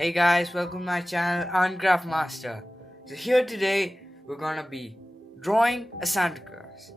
Hey guys, welcome to my channel Uncraft Master. So here today we're gonna be drawing a Santa Claus.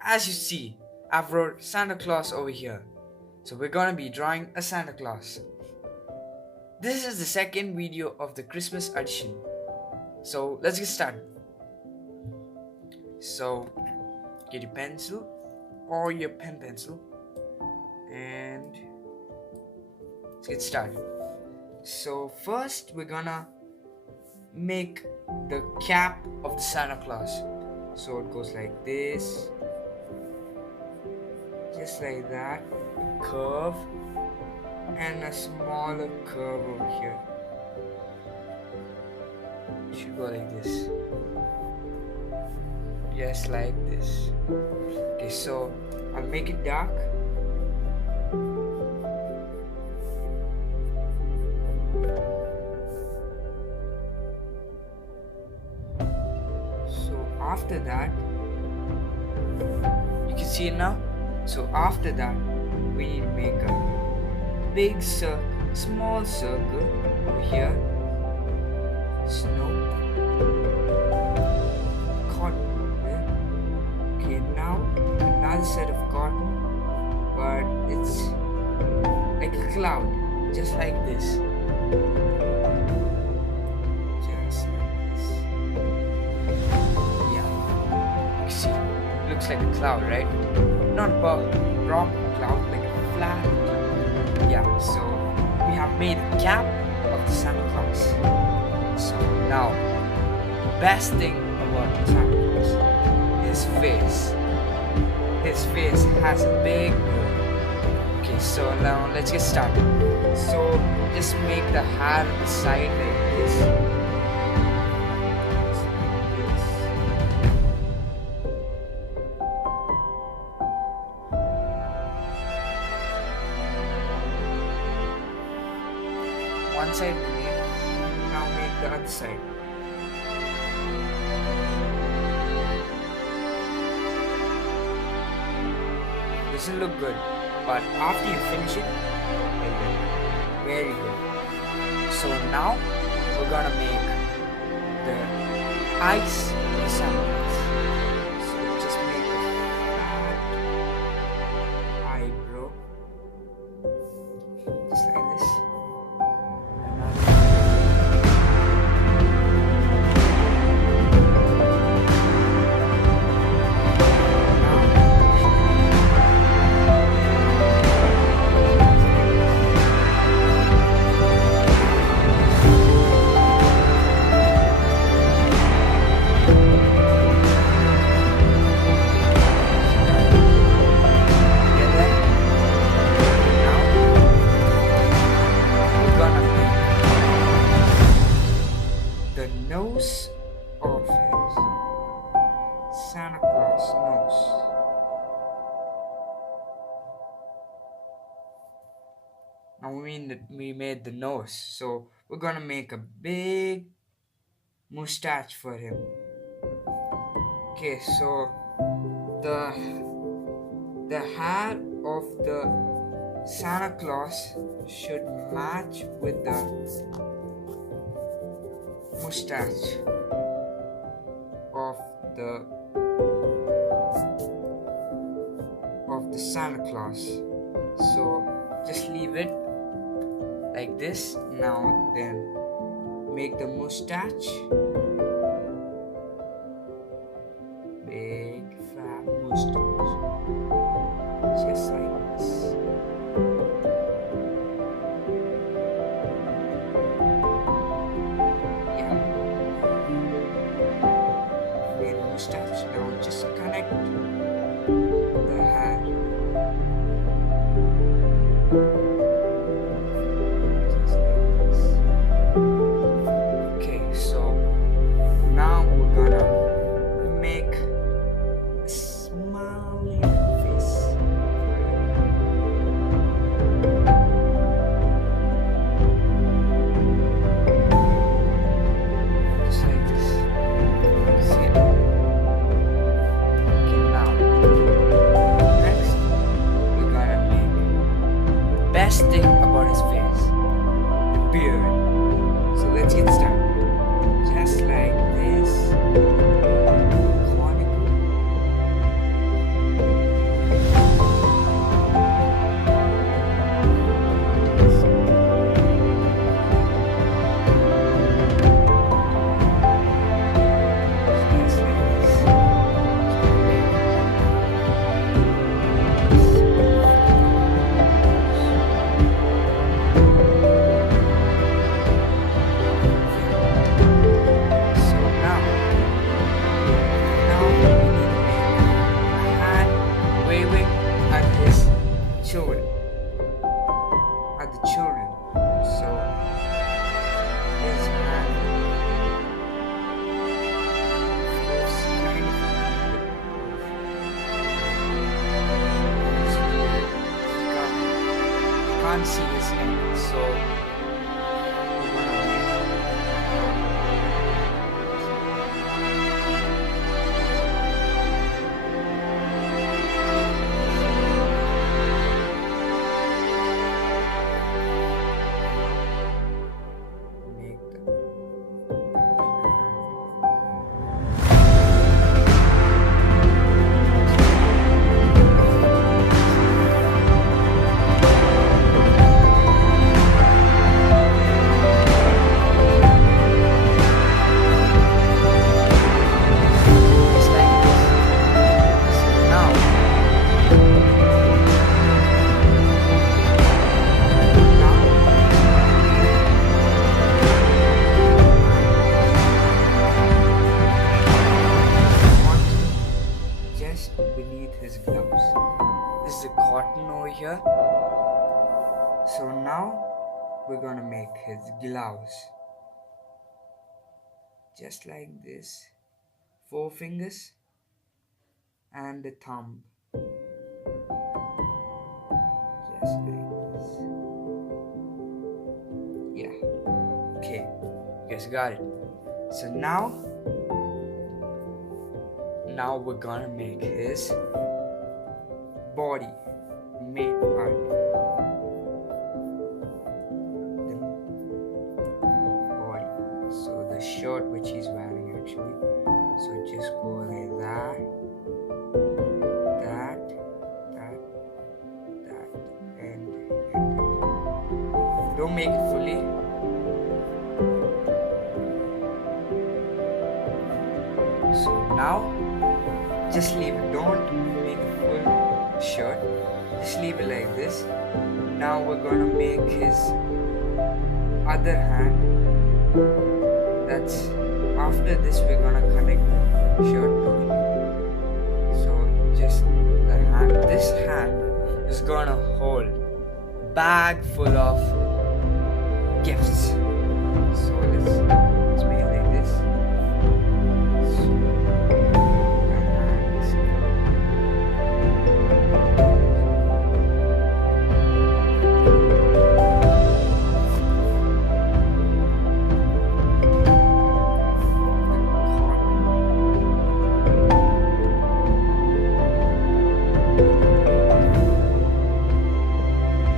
As you see, I've wrote Santa Claus over here. So we're gonna be drawing a Santa Claus. This is the second video of the Christmas edition. So let's get started. So get your pencil or your pen pencil and let's get started. So first we're gonna make the cap of the Santa Claus. So it goes like this, just like that, a curve and a smaller curve over here. It should go like this, just like this. Okay, so I'll make it dark. After that, you can see it now. So after that, we need to make a big circle, small circle over here. Snow, cotton there. Okay, now another set of cotton, but it's like a cloud, just like this. Looks like a cloud, right? Not a rock cloud, like a flat cloud. Yeah, so we have made a cap of the Santa Claus. So now, the best thing about Santa Claus, his face. His face has a big nose. Okay, so now let's get started. So just make the hair on the side like this. One side made, now make the other side. Doesn't look good, but after you finish it, it will. Very good. So now we're gonna make the eyes of the Santa Claus. So just make a flat eyebrow, just like this. Nose of his Santa Claus nose. Now we made the nose, so we're gonna make a big mustache for him. Okay, so the hair of the Santa Claus should match with the mustache of the Santa Claus. So just leave it like this. Now then make the mustache big fat mustache, just like this. Mustache. Now just connect the hair. Just like this. Okay, so now we're gonna make a smiling face. Just like this. See it? Best thing about his face, the beard. let's get started. Just like this. Conical. Just like this. So now we need to make a hand waving at his children, at the children. So his hand is kind of you can't see his neck, so we're gonna make the just like this. So now just beneath his gloves. This is a cotton over here. So now we're gonna make his gloves. Just like this. 4 fingers and the thumb. Just like this. Yeah. Okay. You guys got it. So now we're gonna make his body, main part. The body. So the shirt which he's wearing actually. So just go like that, and don't make it fully. So now just leave it, don't make a full shirt, just leave it like this. Now we're gonna make his other hand. That's after this we're gonna connect the shirt to it. So just the hand, this hand is gonna hold a bag full of gifts. So let's make it like this. So, my hands.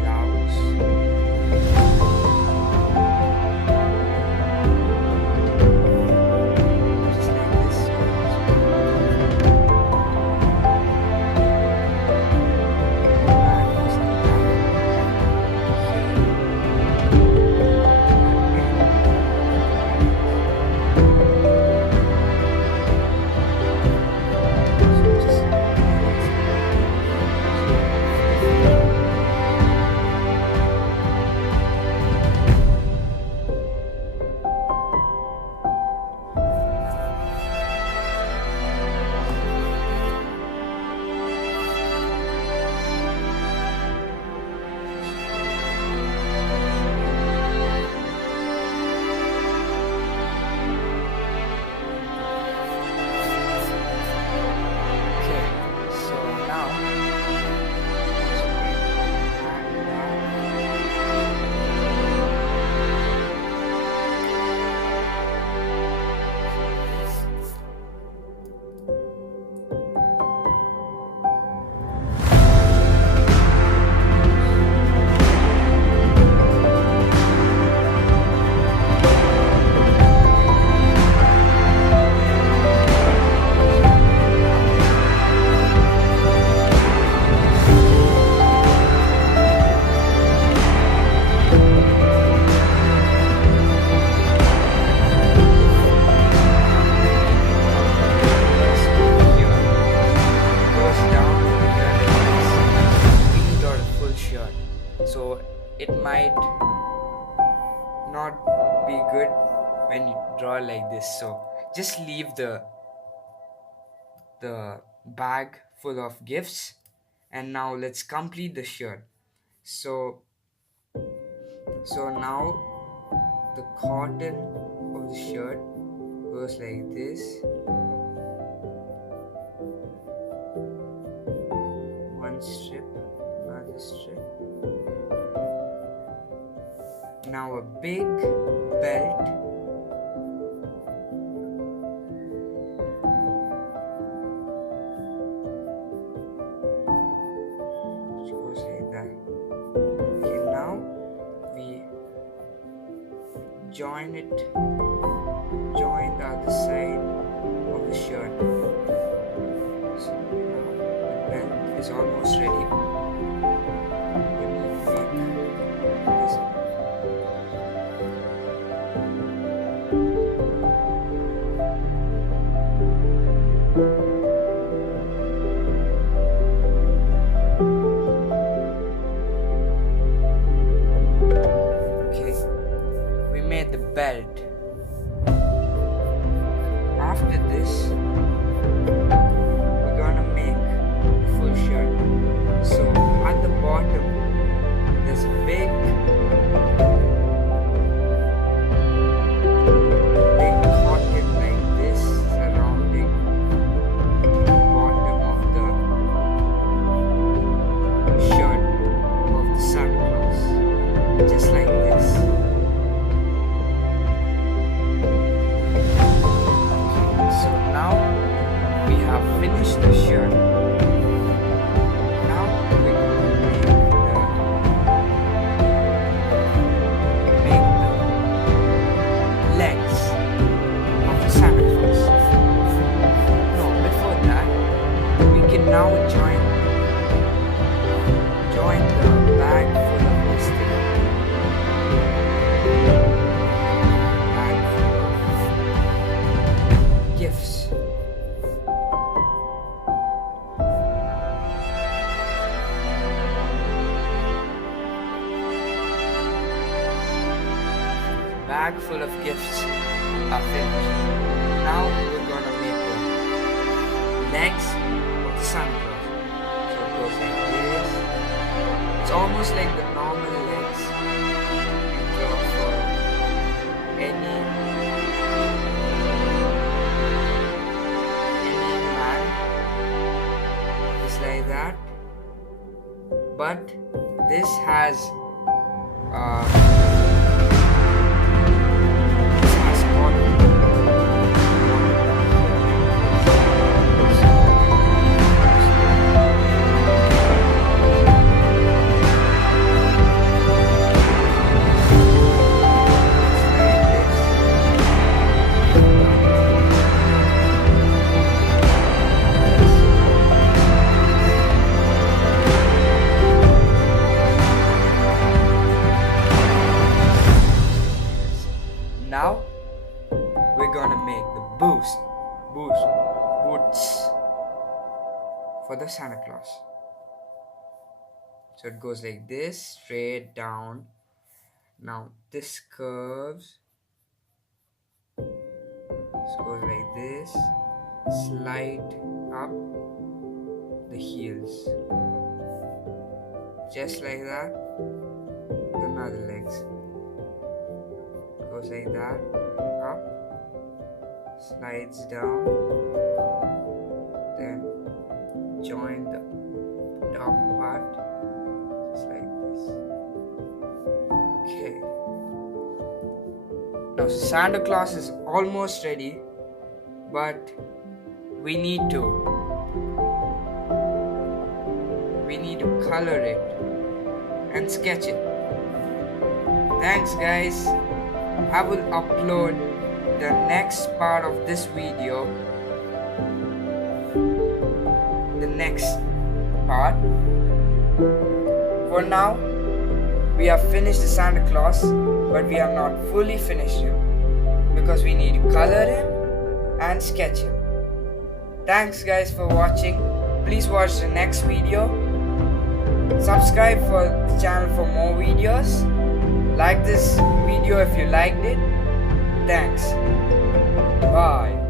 Blouse. not be good when you draw like this. So just leave the bag full of gifts, and now let's complete the shirt. So now the cotton of the shirt goes like this. One strip, another strip. Now a big belt. Which goes like that. Okay, now we join the other side of the shirt. So now the belt is almost ready. We need to make this. Okay, we made the belt. After this, we're gonna make the full shirt. So at the bottom, there's a big cotton like this surrounding the bottom of the shirt of the Santa Claus, just like this. So now we have finished the shirt. Now we're going to make the legs of the Santa Claus. No, before that, we can now join the bag full of this thing. Bag full of gifts. Bag full of gifts are finished. Now we're gonna make the legs of the Santa Claus. So it goes like this. It's almost like the normal legs you draw for any man. It's like that. But this has now we're gonna make the boots for the Santa Claus. So it goes like this, straight down. Now this curves. This goes like this, slide up the heels, just like that. The other legs goes like that, up, slides down, then join the top part just like this. Okay, now Santa Claus is almost ready, but we need to color it and sketch it. Thanks guys. I will upload the next part of this video, the next part. For now, we have finished the Santa Claus, but we have not fully finished him because we need to color him and sketch him. Thanks guys for watching. Please watch the next video. Subscribe for the channel for more videos. Like this video if you liked it. Thanks. Bye.